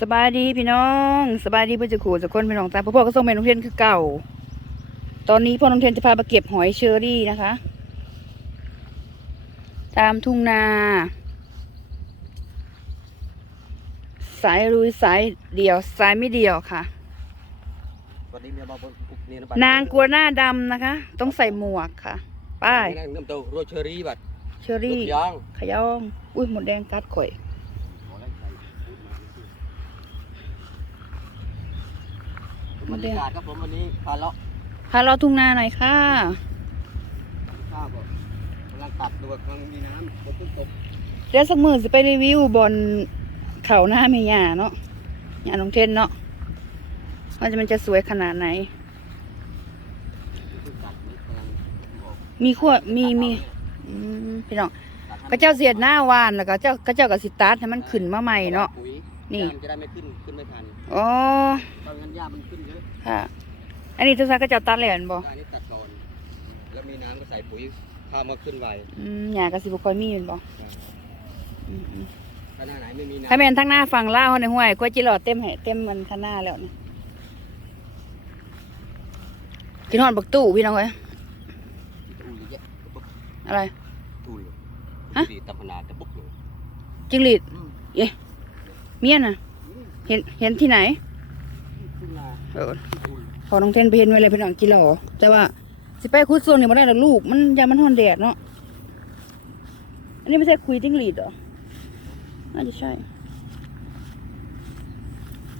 สบายดีพี่น้องสบายดีเพื่อจะขู่จากคนพี่น้องตามพ่อพ่อก็ส่งเมนโรงเรียนคือเก่า ตอนนี้พ่อโรงเรียนจะพาไปเก็บหอยเชอรี่นะคะ ตามทุ่งนา สายรุยสายเดี่ยวสายไม่เดี่ยวค่ะสวัสดีเมียบางคนปุ๊บนี่ะบัดนางกลัวหน้าดำนะคะ ต้องใส่หมวกค่ะป้ายนั่งน้ำเต้าโรยเชอรี่บัดเชอรี่ลูกยางขยอง อุ้ยหมดแดงกัดข่อย บรรยากาศครับผมวันนี้พาเลาะพาเราทุ่งนาหน่อยค่ะข้าวก็กำลังตัดดูกำลังมีน้ำฝนเพิ่งตกเดี๋ยวสักมือจะไปรีวิวบนเขาหน้าเมียาเนาะยาลงเทนเนาะว่าจะมันจะสวยขนาดไหนเพิ่งตัดนี่กำลังออกมีขั้วมีมีอืมพี่น้องก็เจ้าเสียดหน้าวานแล้วก็เจ้าก็เจ้ากับสิตาร์ทให้มันขึ้นมาใหม่เนาะ ปุ๋ยนี่หญ้ามัจะได้ไม่ขึ้นขึ้นไม่ทันอ๋อตอนนั้นหญ้ามันขึ้นเยอะค่ะ อันนี้ทุกท่านก็เจ้าตัดแล้วแม่นบ่หญ้านี่ตัดก่อนแล้วมีน้ำก็ใส่ปุ๋ยข้าวมาขึ้นไวอืมหญ้าก็สิบ่ค่อยมีแม่นบ่อืมอืมถ้าหน้าไหนไม่มีน้ำถ้าแม่นทั้งหน้าฝั่งลาวเฮาในห้วยกล้วยจิหลอดเต็มให้เต็มมันข้างหน้าแล้วนี่กินฮอดบักตู้พี่น้องเอ้ยอุ้ยเยอะปุ๊บอะไรอุ้ยฮะ ดีตำขนาดจะปุ๊บเลยจิงหรีดอืม เมียน่ะ เห็นเห็นที่ไหนเออพอน้องเทนไปเห็นไว้เลยพี่น้องกิโลแต่ว่าสิไปคุดส่วนนี่มาได้แล้วลูก มันยามันฮอนแดดเนาะอันนี้ไม่ใช่คุยจิ้งหรีดเหรอน่าจะใช่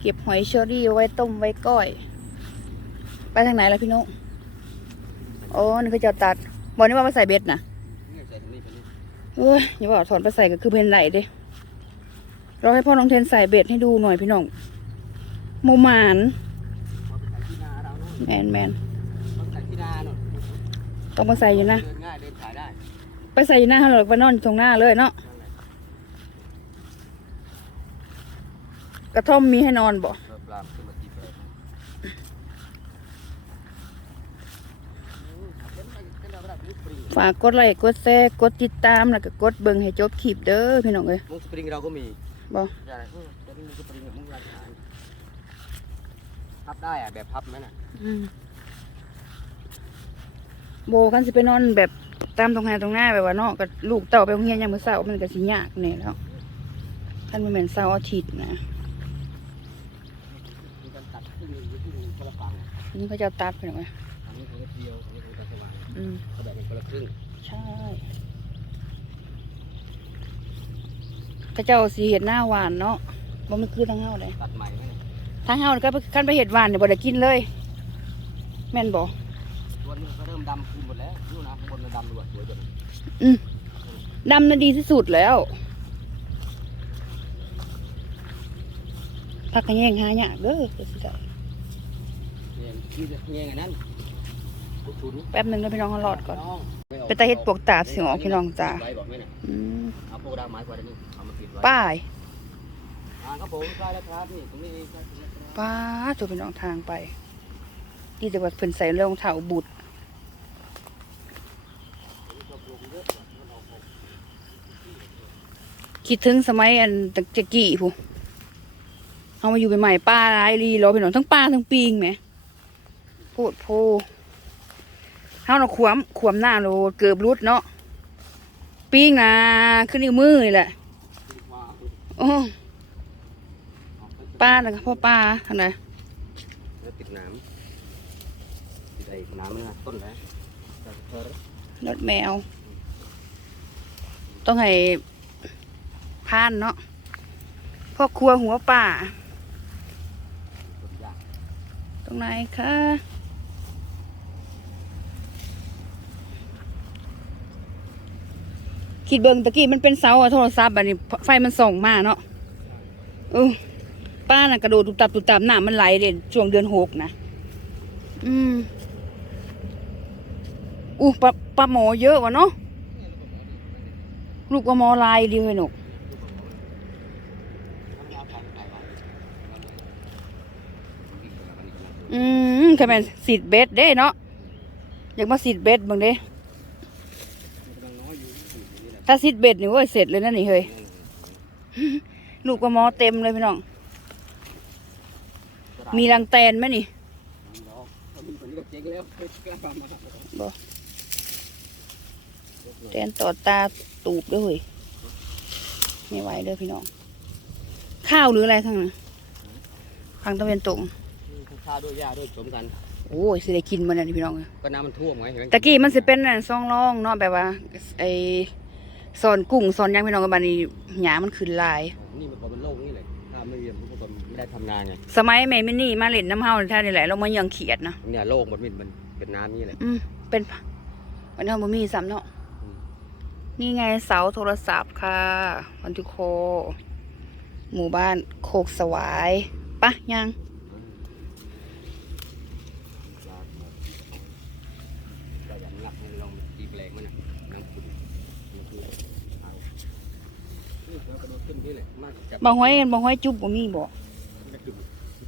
เก็บหอยเชอรี่ไว้ต้มไว้ก้อย ไปทางไหนล่ะพี่นุโอ้นี่เขาจะตัดบอกนี่ว่ามาใส่เบ็ดนะเอ้ยอย่าบอกถอนไปใส่ก็คือเป็นไหลเด้ เราให้พ่อน้องเทนใส่เบ็ดให้ดูหน่อยพี่น้องโมหมานแมนแมนต้องมาใส่อยู่นะ ไปใส่อยู่หน้าเขาเลยไปนอนอยู่ตรงหน้าเลยเนาะกระท่อมมีให้นอนบ่ฝากกดไลค์กดแชร์กดติดตามแล้วก็กดเบิ่งให้จบคลิปเด้อพี่น้องเอ้ยมุ้งสปริงเราก็มี บ่อย่าอะไรเออจะมีมุ้งสปริงกับมุ้งราชานพับได้อะแบบพับไหมน่ะอืมโบกันสิไปนอนแบบตามตรงไหนตรงหน้าแบบว่าเนาะกับลูกเต่าไปโรงเรียนยามมื้อเช้ามันก็สิยากแน่แล้วท่านบ่แม่นเสาร์อาทิตย์นะมีการตัดขึ้นอยู่ที่หนึ่งคนละฝั่งนี่เขาจะตัดพี่น้องเอ้ยอันนี้ของเทียวอันนี้ของตาสว่างอืมเขาแบ่งเป็นคนละครึ่งใช่ เขาเจ้าสิเฮ็ดหน้าหวานเนาะบ่มันคือทางเฮาเลยตัดใหม่ไหมเนี่ยทางเฮานี่ก็คันไปเฮ็ดหวานเนี่ยบ่ได้กินเลย แม่นบ่ตัวนี้ก็เริ่มดำขึ้นหมดแล้วนู่นนะข้างบนมันดำด้วยสวยจังดำน่ะดีที่สุดแล้วพักกันแย่งหายากเด้อเดี๋ยวสิได้เนี่ยนี่จะเนี่ยไงนั่นกุศลแป๊บหนึงเด้อพี่น้องเขารอดก่อนน้องม่ออกไปตาเฮ็ดปวกตาบสิออกพี่น้องจ้าไว้บอกแม่น่ะอืมเอาพวกดาวไม้กว่านี้เอามา ปิดไว้ป้ายอ่าครับผมใกล้แล้วครับนี่ตรงนี้เองใกล้แล้วครับป้าตัวพี่น้องทางไปดีแต่ว่าเพิ่นใส่รองเท้าบูทคิดถึงสมัยอันตะตะกี้ผู้เอามาอยู่ใหม่ๆป้าหลายลีรอพี่น้องทั้งป้าทั้งปิงแหมโพดโพเฮาเนาะขวมขวมหน้าโลเกือบรุดเนาะปิงนะขึ้นนิ้วมือนี่แหละ โอ้ป้าน่ะก็พ่อป้าทางไหนแล้วติดน้ำติดไอ้น้ำนี่นะต้นแล้วเออรถแมว ต้องให้พานเนาะพ่อครัวหัวป่าต้นยางตรงไหนคะ คิดเบิงตะกี้มันเป็นเสาอะโทรศัพท์อันนี้ไฟมันส่องมาเนาะเออป้าน่ะกระโดดตุบตับตุบตับน้ำมันไหลเลยช่วงเดือนหกนะอืมอู้ปลาปลาหมอเยอะวะเนาะลูกปลาหมอลายดีเลยหนูกอืมคือแม่นสีดเบ็ดเด้เนาะอยากมาสีดเบ็ดบางเด้ กำลังน้อยอยู่อยู่นี่แหละ ถ้าสีดเบ็ดนี่เว้ยเสร็จเลยนะนี่เฮ้ยลูกปลาหมอเต็มเลยพี่น้อง มีรังแตนไหมนี่เนาะถ้ามีคนนี้ก็เจ๊งแล้วกล้ามาแตนต่อตาตูบด้วยเวยไม่ไหวเด้อพี่น้อง ข้าวหรืออะไรทั้งนั้นฟังตะเวนตกข้าวด้วยหญ้าด้วยผสมกันโอ้ยสิได้กินมันนะพี่น้องก็น้ำมันท่วมไงเห็นไหมตะกี้มันสิเป็นนั่นซองร่องเนาะแบบว่าไอ สอนกุ้งสอนหยังพี่น้องกับบัดนี้หยามันขึ้นหลาย นี่มันก็เป็นโรคนี่แหละถ้าไม่เรียนทุกคนไม่ได้ทำงานไงสมัยแม่มินี่มาเล่นน้ำเฮาท่านี่แหละเรามายังเขียดนะเนี่ยโรคมันเป็นมันเป็นน้ำนี่แหละอืมเป็นวันนี้บ่มีซ้ำเนาะอืมนี่ไงเสาโทรศัพท์ค่ะวันทุกโค หมู่บ้านโคกสวายปะยัง เราอยากหลักให้ลองตีแปลงมันน่ะนั่งขึ้นนั่งขึ้นเอานี่เรากระโดดขึ้นนี่แหละ มากจับบางห้อยกันบางห้อยจุบบ่มีบ่จะขึ้น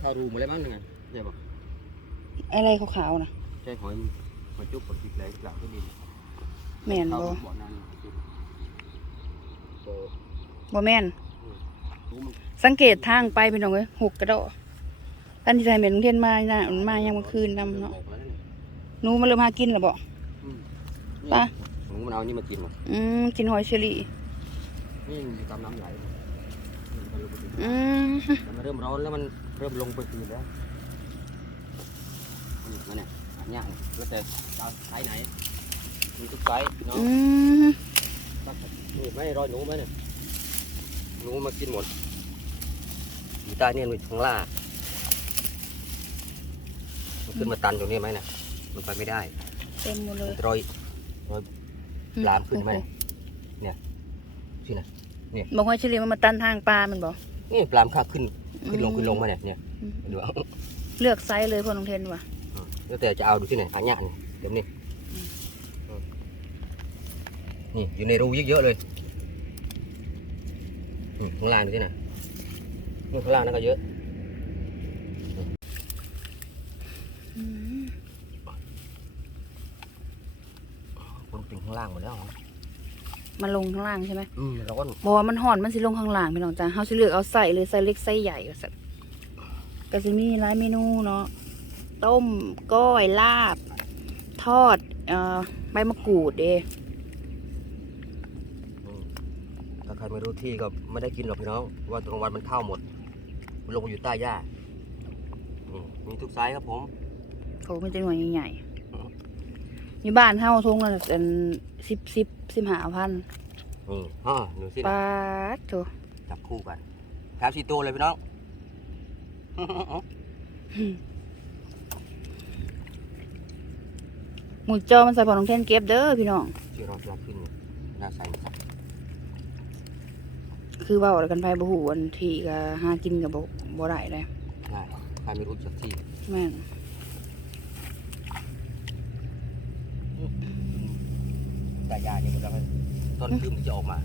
เข้ารูหมาแล้วมั้งยังไงใช่ปะอะไรขาวๆนะใช่หอยมันหอยจุ๊บกับตีแปลงกลับขึ้นดินแม่นเข้าบ่บ่อน้ำจุ๊บโตบ่แม่น รู้มันสังเกตทางไปพี่น้องเอ้ยหกกระโดดตันที่ไทยแม่นลุงเทนมาน่ะมันมายังเมื่อคืนนำเนาะออกแล้วเนี่ยหนูมันเริ่มหากินแล้วบ่ อืมไปหนูมันเอานี่มากินหมดอืมกินหอยเชอรี่นี่อยู่ตามน้ำไหลนี่มันลงไปถึง อืมแต่มันเริ่มร้อนแล้วมันเริ่มลงไปคืนแล้วนี่มันเนี่ยอันเนี้ยแล้วแต่จะเอาไซส์ไหนมีทุกไซส์เนาะอืมนี่ไม่รอยหนูไหมเนี่ยหนูมากินหมดอยู่ใต้เนี่ยมันข้างล่างมันขึ้นมาตันตรงนี้ไหมน่ะมันไปไม่ได้เต็มหมดเลยมันรอยลามขึ้นไหมสินะบอกหอยเชอรี่มันมาตันทางปลามันบ่ นี่ปลามข้าขึ้นขึ้นลงขึ้นลงมาเนี่ยเนี่ยอืมดูเอาเลือกไซส์เลยพ่อลุงเทนว่ะแล้วแต่จะเอาดูที่ไหนอันเนี้ยนี่เดี๋ยวนี้นี่อยู่ในรูเยอะๆเลยนี่ข้างล่างดูที่ไหนนี่ข้างล่างนั่นก็เยอะอืมคนถึงข้างล่างหมดแล้วเหรอ มันลงข้างล่างใช่ไหมอืมร้อนบอกว่ามันห่อนมันสิลงข้างล่างพี่น้องจ้าเฮาสิเลือกเอาใส่เลยใส่เล็กใส่ใหญ่ว่าซั่นก็สิมีหลายเมนูเนาะต้มก้อยลาบ ทอดเอ่อใบมะกรูดเด้อืมถ้าใครไม่รู้ที่ก็ไม่ได้กินหรอกพี่น้องเพราะว่าตรงวันมันเข้าหมด มันลงไปอยู่ใต้หญ้านี่มีทุกไซส์ครับผมเขาไม่ได้หน่วยใหญ่ๆมีบ้านเฮาทงละเป็น สิบสิบสิบห้าพันนี่ฮ่าดูสิปนะาดโถจับคู่กันสามสี่ตัวเลยพี่น้องหมูจอมันใส่พอลงเทนเก็บเด้อพี่น้องที่เราจะขึ้นเนี่ยน่าใส่นะครับคือเว่าแล้วกันไปบ่ฮู้อันที่ก็หากินก็บ่บ่ได้เลยได้ใครไม่รู้จักที่แม่น แต่ ยาเนี่ยมันจะต้นคืมที่จะออกมา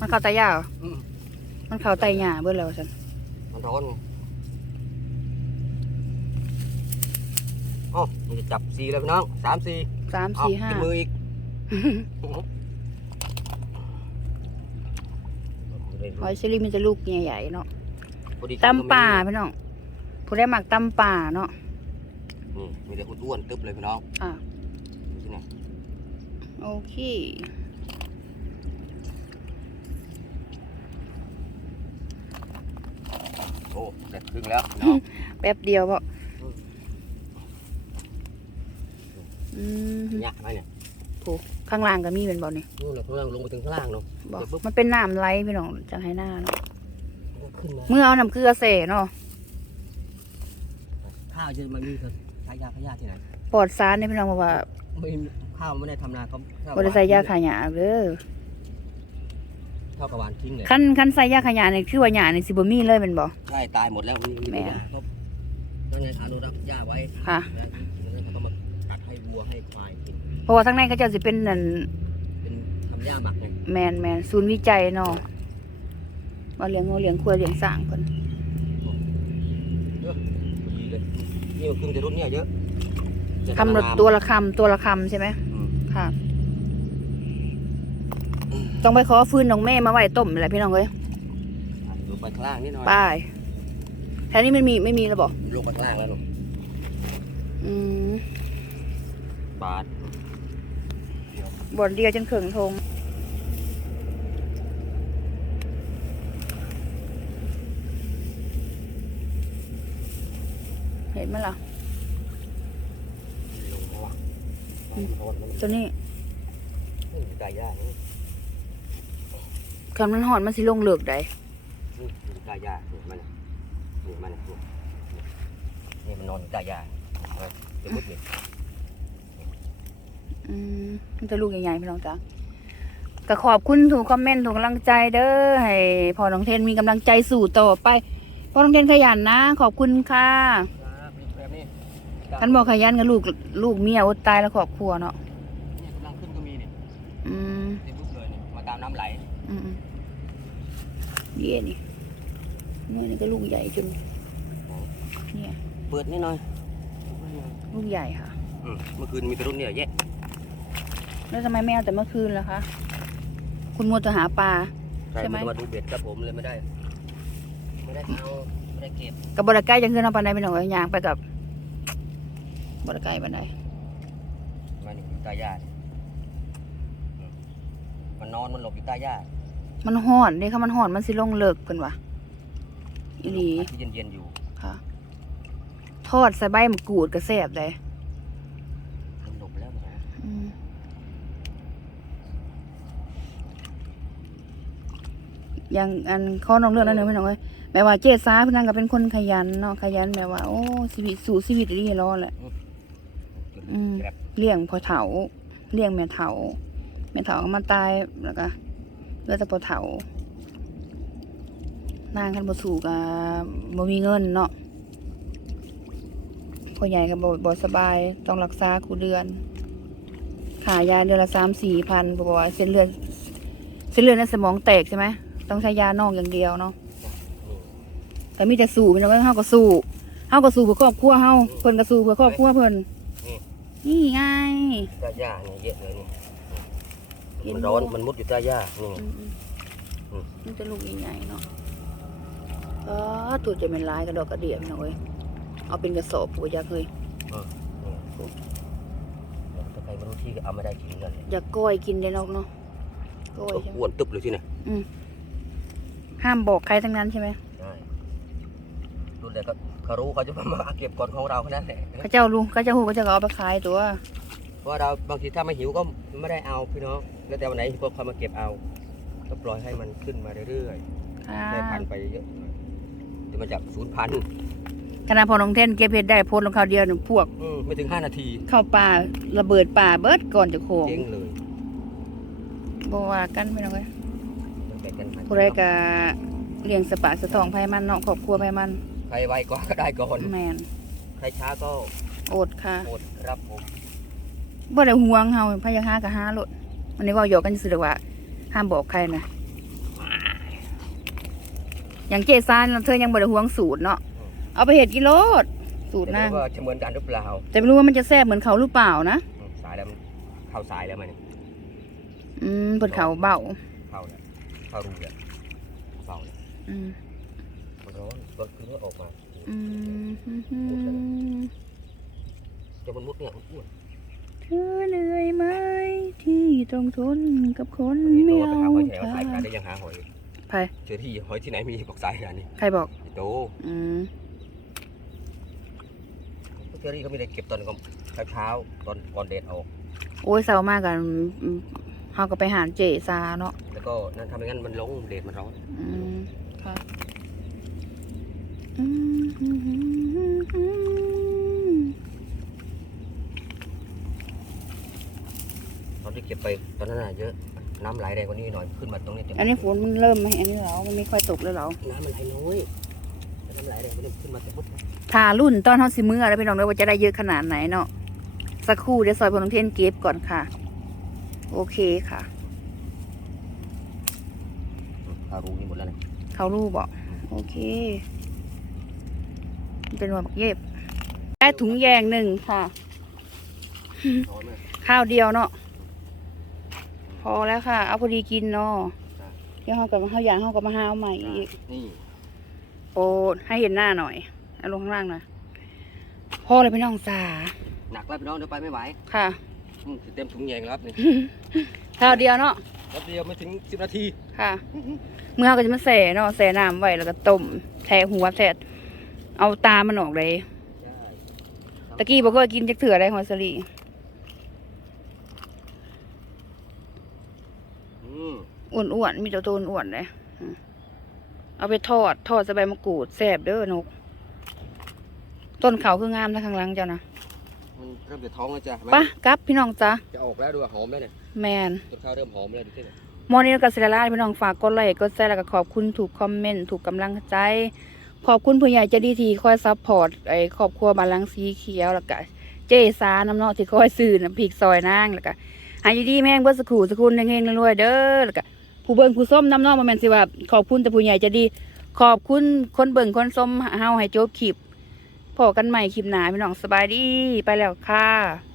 มันเข้าตายาเหรออืมมันเข้าไตหญ้าเบิดแล้วว่าซั่นมันร้อนไงอ๋อมันจะจับสี่เลยพี่น้องสามสี่สามเอาสี่ห้ากินมืออีกหอยเชอรี่มันจะลูกใหญ่ๆเนาะพอดีตำป่าพี่น้องผู้ได้หมักตำป่าเนาะ นี่มีแต่อ้วนๆตึ๊บเลยพี่น้อง อะดูที่ไหน โอเค โอ้เด็ดครึ่งแล้วพี่น้องแป๊บเดียวเพราะอืมอืมหยักไหมเนี่ยข้างล่างก็มีเป็นบ่นี่นู่นเราข้างล่างลงไปถึงข้างล่างเนาะบอกเดี๋ยวปุ๊บมันเป็นน้ำไหลพี่น้องจังให้หน้าเนาะขึ้นนะเมื่อเอาน้ำเกลือเสเนาะข้าวจะมันมีเถอะใช้ยาพยาธิที่ไหนปลอดสารเนี่ยพี่น้องบอกว่าไม่ ข้าวไม่ได้ทำนาเขาข้าวบ่ได้ใส่ยาขายหญ้าเด้อเท่ากับหวานทิ้งเลยคันคันใส่ยาขายหญ้านี่คือว่าหญ้านี่สิบ่มีเลยแม่นบ่ ใช่ตายหมดแล้วมีมีแม่แต่หญ้าครบนั่นไงอนุรักษ์หญ้าไว้ค่ะ แล้วนั่นเขาก็มาตัดให้วัวให้ควายกินเพราะว่าทั้งในเขาเจ้าสิเป็นนั่นเป็นทำหญ้าหมักไงแมนแมนศูนย์วิจัยเนาะว่าเลี้ยงงูเลี้ยงควายเลี้ยงสร้างเพิ่นเยอะดีเลยนี่มันเพิ่งจะรุ่นเนี่ยเยอะจะคำละทำงามตัวละคำตัวละคำใช่ไหมอืม ค่ะ ต้องไปขอฟืนน้องแม่มาไว้ต้มแหละพี่น้องเอ้ยอะดูไปข้างล่างนิดหน่อยไป้ายแถวนี้มันมีไม่มีแล้วบอกลงมาข้างล่างแล้วหนูอืมบาทบ่อนเดียวจนเข่งทงเห็นไหมล่ะ ลงเพราะว่า อืม เพราะว่ามัน ตัวนี้มันอยู่ใต้หญ้านี่คำมันหอนมันสิลงเหลือกได้นี่อยู่ใต้หญ้านี่มันน่ะนี่มันน่ะนี่นี่มันนอนอยู่ใต้หญ้าเอาไว้จะมุดนี่อืมมันจะลูกใหญ่ๆพี่น้องจ๊ะก็ขอบคุณถูกคอมเมนต์ถูกกำลังใจเด้อให้พอน้องเทนมีกำลังใจสู่ต่อไปพอน้องเทนขยันนะ ขอบคุณค่ะครับนี่แบบนี้ ท่านบอกขยันกับลูกลูกเมียอดตายแล้วครอบครัวเนาะนี่กำลังขึ้นก็มีนี่อืมเต็มรูปเลยนี่มาตามน้ำไหลอืมเยี่ยนี่นี่นี่ก็ลูกใหญ่จนเนี่ยเปิดนิดหน่อยลูกใหญ่ค่ะอืมเมื่อคืนมีแต่รุ่นเนี่ยแยะแล้วทำไมไม่เอาแต่เมื่อคืนล่ะคะ คุณมัวจะหาปลาใช่ไหมผมาดูเบ็ดครับผมเลยไม่ได้ ไม่ได้เอาไม่ได้เก็บกับบริใกล้จังขึ้นเอาปานใดไปหน่อยยางไปกับ บริใกล้ปานใดมันอยู่ใต้หญ้าเนี่ยอืมมันนอนมันหลบอยู่ใต้หญ้ามันห่อนเด้ค่ะมันห่อนมันสิลงเลิกเพิ่นว่ะอีหลีที่เย็นๆอยู่ค่ะทอดใส่ใบมะกรูดก็แซ่บได้มันหลบแล้วนะอืมอย่างอันข้อน้องเรื่องนั้นเนึงไม่น้องเอ้ยแม้ว่าเจซ้าเพิ่นนั่นก็เป็นคนขยันเนาะขยันแบบว่าโอ้ชีวิตสู่ชีวิตดีรอแหละ อืมแบบเลี้ยงพอเถาเลี้ยงแม่เถาแม่เถาก็มาตายแล้วก็เหลือแต่พอเถานางคันบ่สู่ก็บ่มีเงินเนาะพ่อใหญ่ก็บ่บ่สบายต้องรักษาคูเดือนค่ายาเดือนละ3-4พันเพราะว่าเส้นเลือดเส้นเลือดในสมองแตกใช่ไหมต้องใช้ยานอกอย่างเดียวเนาะนี่แต่มีแต่สู้พี่น้องเอ้ยเฮาก็สู้เฮาก็สู้เพื่อครอบครัวเฮาเพิ่นก็สู้เพื่อครอบครัวเพิ่น นี่นี่ไง ใต้หญ้าเนี่ยเยอะเลยนี่เห็นมันร้อนบ่มันมุดอยู่ใต้หญ้านี่อืมอืมๆนี่จะลูกใหญ่ๆเนาะก็ตัวจะเป็นลายกระดอกกระเดียพี่น้องเอ้ยเอาเป็นกระสอบปุ๋ยยักษ์เลยนี่ปุ๊บแล้วถ้าใครไม่รู้ที่ก็เอาไม่ได้กินนั่นเลยอยากก้อยกินได้นอกเนาะก้อยใช่ไหมอ้วนตึบเลยสิเนี่ย ห้ามบอกใครทั้งนั้นใช่ไหม ใช่รุ่นแรกก็เขารู้เขาจะมาเก็บก่อนของเราแค่นั้นแหละเข้าเจ้ารู้เข้าเจ้าหูเข้าเจ้าก็เอาไปขายตัวเพราะว่าเราบางทีถ้าไม่หิวก็ไม่ได้เอาพี่น้องแล้วแต่วันไหนพวกเขามาเก็บเอาก็ปล่อยให้มันขึ้นมาเรื่อยค่ะๆได้พันธุ์ไปเยอะๆเดี๋ยวมันจะศูนย์พันธุ์ขณะพอน้องเท่นเก็บเห็ดได้โพสต์ลงเขาวเดียวนี่พวกอืมไม่ถึงห้านาที เข้าป่าระเบิดป่าเบิดก่อนจะโค้งเจ๊งเลยบ่ว่ากันพี่น้องเอ้ยมันแบ่งกันหาผู้ใดก็เลี้ยงสปาสะทองไผมันเนาะครอบครัวไผมันใครไวก็ก็ได้ก่อน แมนใครช้าก็อดค่ะอดครับผมบ่ได้ห่วงเฮาพะยาหาก็หาโลดวันนี้เว่าหยอกกันซื่อๆดอกว่าห้ามบอกใครนะอย่างเจซานเธอยังบ่ได้ห่วงสูตรเนาะเอาไปเฮ็ดกิโลดสูตรแต่นางไม่รู้ว่าจะเหมือนกันหรือเปล่า แต่ไม่รู้ว่ามันจะแซ่บเหมือนเขาหรือเปล่านะอืมสายแล้วมันเข้าสายแล้วมันอืมเพิ่นเขาเบาเข้าแล้วเข้ารูแล้วเบาแล้วอืม มันร้อนก็คือว่าออกมาอืมจะมันมุดเนี่ยอ้วนเธอเหนื่อยไหมที่ต้องทนกับคนๆไม่โตไปเอาหาหอยแถวค่สายการได้ยังหาหอยไผเจอที่หอยที่ไหนมีบอกสายงานนี้ใครบอกไอ้โตอืมเจอรี่เขาไม่ได้เก็บตอนเช้าๆตอนก่อนเดดออกโอ้ยเศร้ามากกันอืมเฮาก็ไปหาเจซาเนาะแล้วก็นั่นทำอย่างนั้นมันลงเดดมันร้อนอืมค่ะอืม ตอนที่เก็บไปตอนนั้นน่ะเยอะ น้ำไหลแรงกว่านี้หน่อยขึ้นมาตรงนี้เต็มอันนี้ฝนมันเริ่มไหมอันนี้เหรอมันไม่ค่อยตกแล้วเหรอน้ำมันไหลน้อยแต่น้ำไหลแรงกว่านี้ขึ้นมาเต็มหมดทารุ่นตอนเฮาสิมืออะไรพี่น้องเด้อว่าจะได้เยอะขนาดไหนเนาะสักครู่เดี๋ยวซอยพลงเทนเก็บก่อนค่ะ โอเคค่ะข้ารูนี่หมดแล้วนะเขารูบอกโอเค มันเป็นว่าบักเย็บได้ถุงแยงหนึ่งค่ะร้อนมากข้าวเดียวเนาะพอแล้วค่ะ เอาพอดีกินเนาะครับเดี๋ยวเฮากับเฮาอยากเฮากับมาหาเอาใหม่อีกนี่โอ้ดให้เห็นหน้าหน่อยเอาลงข้างล่างหน่อยพอเลยพี่น้องจ๋าหนักแล้วพี่น้องเดี๋ยวไปไม่ไหวค่ะอืมเต็มถุงแยงแล้วครับนี่ข้าวเดียวเนาะแป๊บเดียวไม่ถึงสิบนาทีค่ะ เมื่อก็จะมาแส่เนาะแส่น้ำไว้แล้วก็ต้มแทะหัวแทะ เอาตามันออกเลยตะกี้บอกว่ากินจักเถื่ออะไรหัวสลีอืมอ้วนๆมีแต่ตัวอ้วนๆเลยอืมเอาไปทอด ทอดใส่ใบมะกรูดแซ่บเด้อนก ต้นเขาคืองามทั้งข้างหลังเจ้านะมันเริ่มจะท้องแล้วจ้ะเห็นไหมปะกลับพี่น้องจ้ะจะออกแล้วดูว่าหอมแล้วเนี่ยแมนต้นข้าวเริ่มหอมแล้วดูสิเนี่ยมอนี้ก็เสร็จแล้วพี่น้องฝากกดไลค์กดแชร์แล้วก็ขอบคุณถูกคอมเมนต์ถูกกำลังใจ ขอบคุณผู้ใหญ่ใจดีทีคอยซัพพอร์ตไอ้ครอบครัวบาลังสีเขียวแล้วก็เจ๊ซาน้ำเนาะที่คอยซื้อน้ำพริกซอยนางแล้วก็หายดีแม่งเบิ้สกูสกุลเฮงๆรวยเด้อแล้วก็ผู้เบิ่งผู้ส้มน้ำเนาะมาแมนสิว่าขอบคุณแต่ผู้ใหญ่ใจดี ขอบคุณคนเบิ่งคนส้มเฮาให้จบคลิปพอกันใหม่คลิปหนาพี่น้องสบายดีไปแล้วค่ะ